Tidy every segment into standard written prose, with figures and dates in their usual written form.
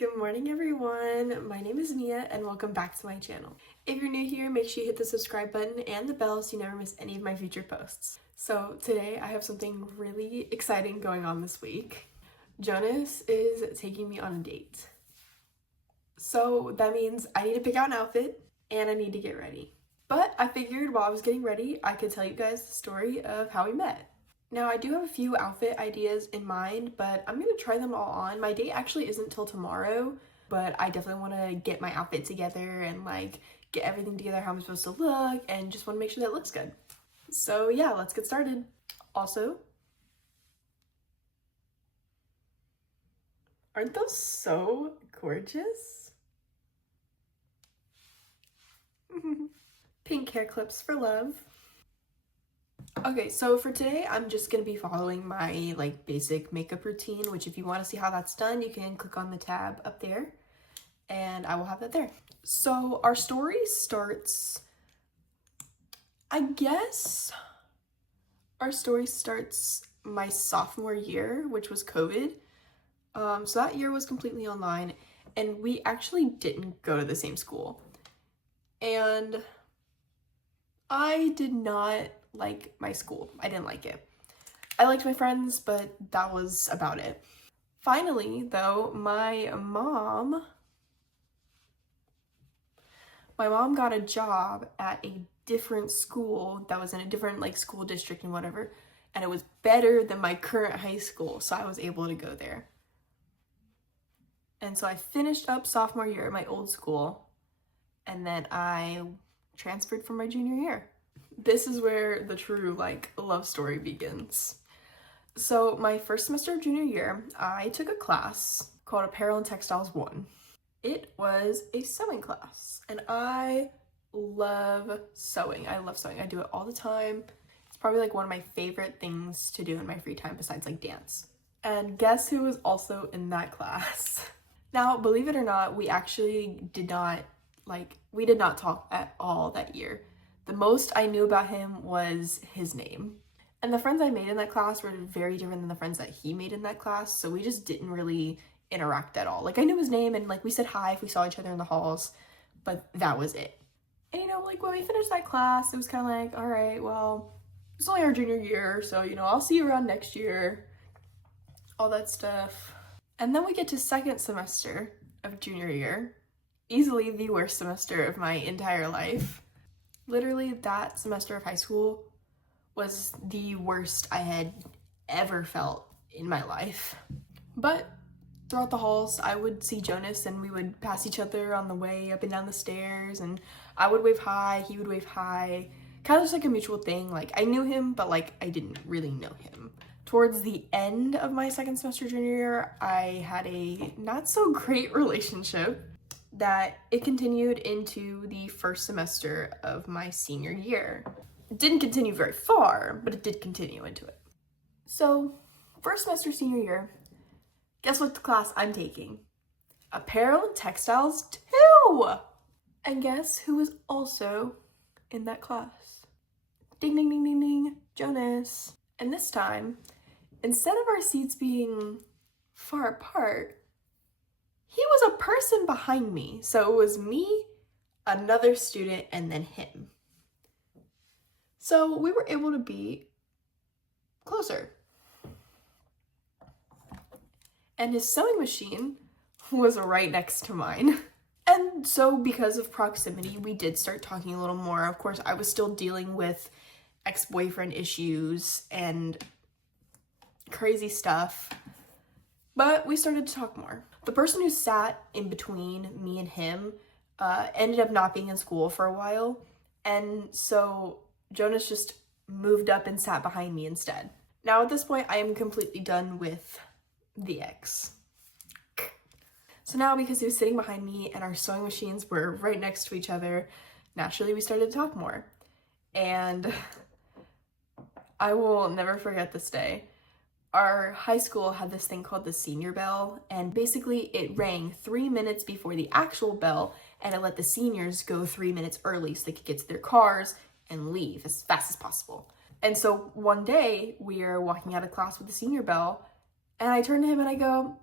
Good morning, everyone. My name is Mia and welcome back to my channel. If you're new here, make sure you hit the subscribe button and the bell so you never miss any of my future posts. So today I have something really exciting going on this week. Jonas is taking me on a date. So that means I need to pick out an outfit and I need to get ready. But I figured while I was getting ready, I could tell you guys the story of how we met. Now, I do have a few outfit ideas in mind, but I'm gonna try them all on. My date actually isn't till tomorrow, but I definitely want to get my outfit together and get everything together how I'm supposed to look and just want to make sure that it looks good. So yeah, let's get started. Also, aren't those so gorgeous? Pink hair clips for love. Okay, so for today, I'm just gonna be following my basic makeup routine, which if you want to see how that's done, you can click on the tab up there and I will have that there. So our story starts, I guess, my sophomore year, which was COVID. So that year was completely online and we actually didn't go to the same school. And I did not like my school. I didn't like it. I liked my friends, but that was about it. Finally, though, my mom got a job at a different school that was in a different school district and whatever, and it was better than my current high school, so I was able to go there. And so I finished up sophomore year at my old school, and then I transferred for my junior year. This is where the true love story begins. So my first semester of junior year, I took a class called Apparel and Textiles 1. It was a sewing class and I love sewing. I love sewing. I do it all the time. It's probably one of my favorite things to do in my free time besides dance. And guess who was also in that class? Now, believe it or not, we actually did not talk at all that year. The most I knew about him was his name. And the friends I made in that class were very different than the friends that he made in that class, so we just didn't really interact at all. I knew his name and we said hi if we saw each other in the halls, but that was it. And when we finished that class, it was kind of all right, well, it's only our junior year, so I'll see you around next year, all that stuff. And then we get to second semester of junior year, easily the worst semester of my entire life. Literally, that semester of high school was the worst I had ever felt in my life. But throughout the halls, I would see Jonas and we would pass each other on the way up and down the stairs, and I would wave hi, he would wave hi. Kind of just a mutual thing. I knew him, but I didn't really know him. Towards the end of my second semester junior year, I had a not so great relationship that it continued into the first semester of my senior year. It didn't continue very far, but it did continue into it. So, first semester senior year, guess what class I'm taking? Apparel and Textiles 2! And guess who was also in that class? Ding, ding, ding, ding, ding, Jonas. And this time, instead of our seats being far apart, he was a person behind me. So it was me, another student, and then him. So we were able to be closer. And his sewing machine was right next to mine. And so because of proximity, we did start talking a little more. Of course, I was still dealing with ex-boyfriend issues and crazy stuff, but we started to talk more. The person who sat in between me and him ended up not being in school for a while, and so Jonas just moved up and sat behind me instead. Now at this point, I am completely done with the ex. So now, because he was sitting behind me and our sewing machines were right next to each other, naturally we started to talk more. And I will never forget this day. Our high school had this thing called the senior bell, and basically it rang 3 minutes before the actual bell, and it let the seniors go 3 minutes early so they could get to their cars and leave as fast as possible. And so one day we are walking out of class with the senior bell, and I turn to him and I go,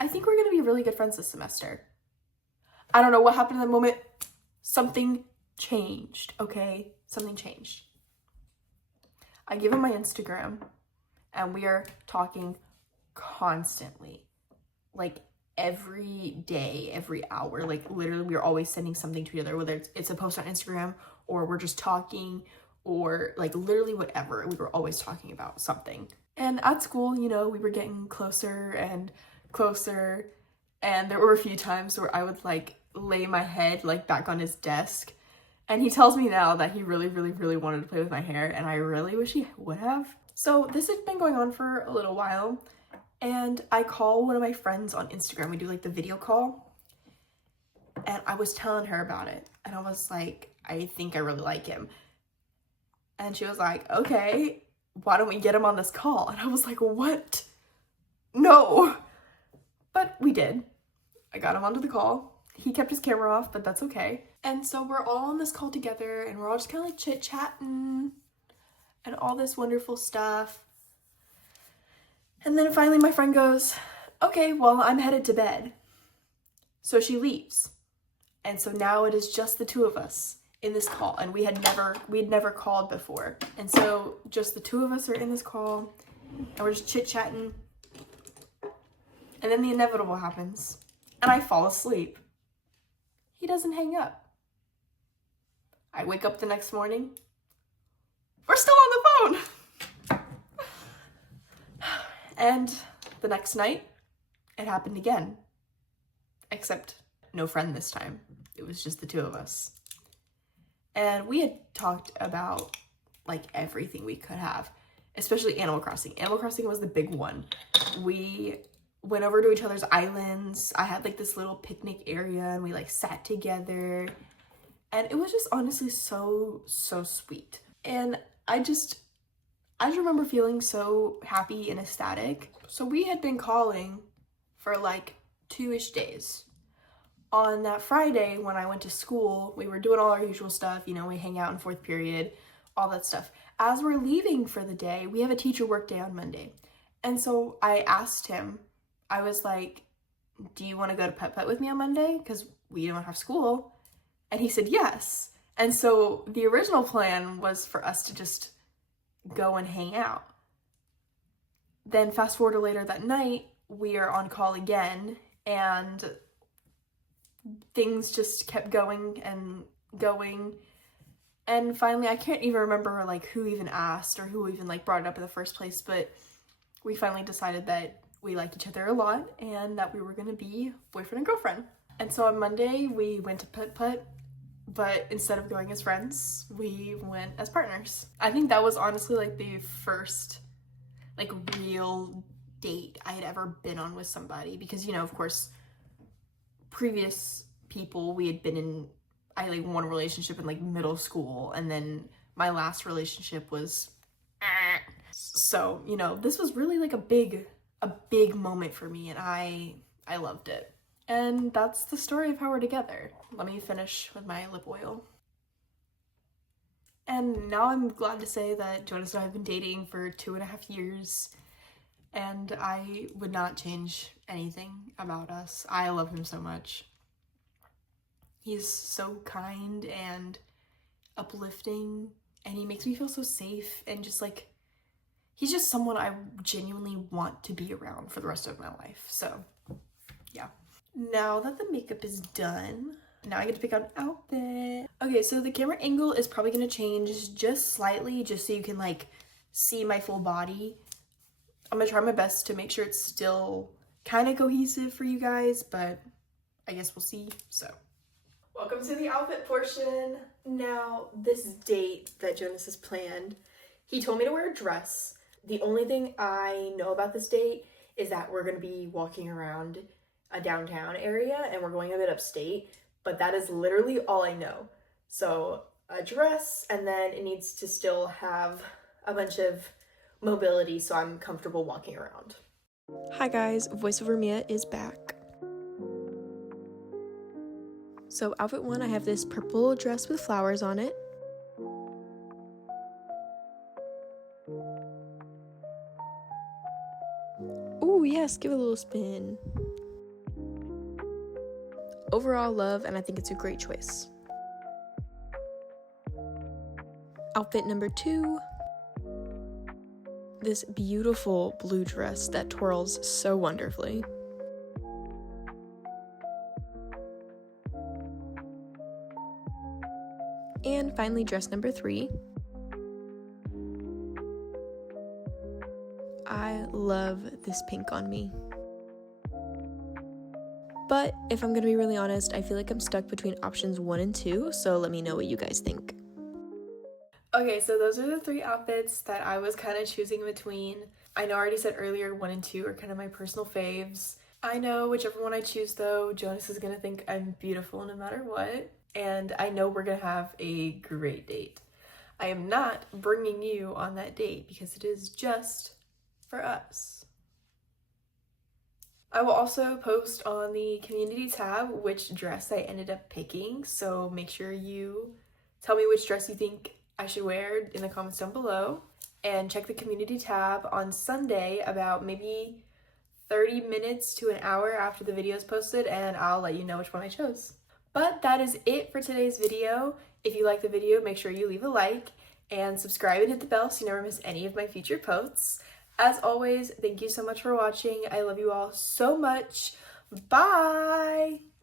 I think we're gonna be really good friends this semester. I don't know what happened in that moment. Something changed, okay? Something changed. I give him my Instagram and we are talking constantly. Like every day, every hour. Like literally we're always sending something to each other, whether it's a post on Instagram or we're just talking or like literally whatever. We were always talking about something. And at school, you know, we were getting closer and closer. And there were a few times where I would like lay my head like back on his desk. And he tells me now that he really, really, really wanted to play with my hair. And I really wish he would have. So this has been going on for a little while. And I call one of my friends on Instagram. We do like the video call. And I was telling her about it. And I was like, I think I really like him. And she was like, okay, why don't we get him on this call? And I was like, what? No. But we did. I got him onto the call. He kept his camera off, but that's okay. And so we're all on this call together and we're all just kind of like chit-chatting and all this wonderful stuff. And then finally my friend goes, okay, well, I'm headed to bed. So she leaves. And so now it is just the two of us in this call. And we had never called before. And so just the two of us are in this call and we're just chit-chatting. And then the inevitable happens. And I fall asleep. He doesn't hang up. I wake up the next morning. We're still on the phone. And the next night, it happened again. Except no friend this time. It was just the two of us. And we had talked about like everything we could have, especially Animal Crossing. Animal Crossing was the big one. We went over to each other's islands. I had like this little picnic area and we like sat together. And it was just honestly so sweet. And I just remember feeling so happy and ecstatic. So we had been calling for like 2-ish days. On that Friday when I went to school, we were doing all our usual stuff. You know, we hang out in fourth period, all that stuff. As we're leaving for the day, we have a teacher work day on Monday. And so I asked him, I was like, do you want to go to Pet with me on Monday? Because we don't have school. And he said yes. And so the original plan was for us to just go and hang out. Then fast forward to later that night, we are on call again and things just kept going and going. And finally, I can't even remember like who even asked or who even like brought it up in the first place, but we finally decided that we liked each other a lot and that we were gonna be boyfriend and girlfriend. And so on Monday, we went to Put, but instead of going as friends, we went as partners. I think that was honestly like the first like real date I had ever been on with somebody because, you know, of course, previous people we had been in, I like one relationship in like middle school and then my last relationship was so, you know, this was really like a big moment for me and I loved it. And that's the story of how we're together. Let me finish with my lip oil. And now I'm glad to say that Jhonas and I have been dating for 2.5 years and I would not change anything about us. I love him so much. He's so kind and uplifting and he makes me feel so safe and just like, he's just someone I genuinely want to be around for the rest of my life. So yeah. Now that the makeup is done, now I get to pick out an outfit. Okay, so the camera angle is probably gonna change just slightly just so you can like see my full body. I'm gonna try my best to make sure it's still kind of cohesive for you guys, but I guess we'll see. So welcome to the outfit portion. Now this date that Jhonas has planned, he told me to wear a dress. The only thing I know about this date is that we're gonna be walking around a downtown area and we're going a bit upstate, but that is literally all I know. So a dress, and then it needs to still have a bunch of mobility so I'm comfortable walking around. Hi guys, VoiceOver Mia is back. So outfit 1, I have this purple dress with flowers on it. Ooh, yes, give it a little spin. overall love, and I think it's a great choice. Outfit number 2. This beautiful blue dress that twirls so wonderfully. And finally, dress number 3. I love this pink on me. But if I'm gonna be really honest, I feel like I'm stuck between options 1 and 2, so let me know what you guys think. Okay, so those are the 3 outfits that I was kind of choosing between. I know I already said earlier 1 and 2 are kind of my personal faves. I know whichever one I choose though, Jonas is gonna think I'm beautiful no matter what, and I know we're gonna have a great date. I am not bringing you on that date because it is just for us. I will also post on the community tab which dress I ended up picking, so make sure you tell me which dress you think I should wear in the comments down below. And check the community tab on Sunday about maybe 30 minutes to an hour after the video is posted, and I'll let you know which one I chose. But that is it for today's video. If you like the video, make sure you leave a like and subscribe and hit the bell so you never miss any of my future posts. As always, thank you so much for watching. I love you all so much. Bye!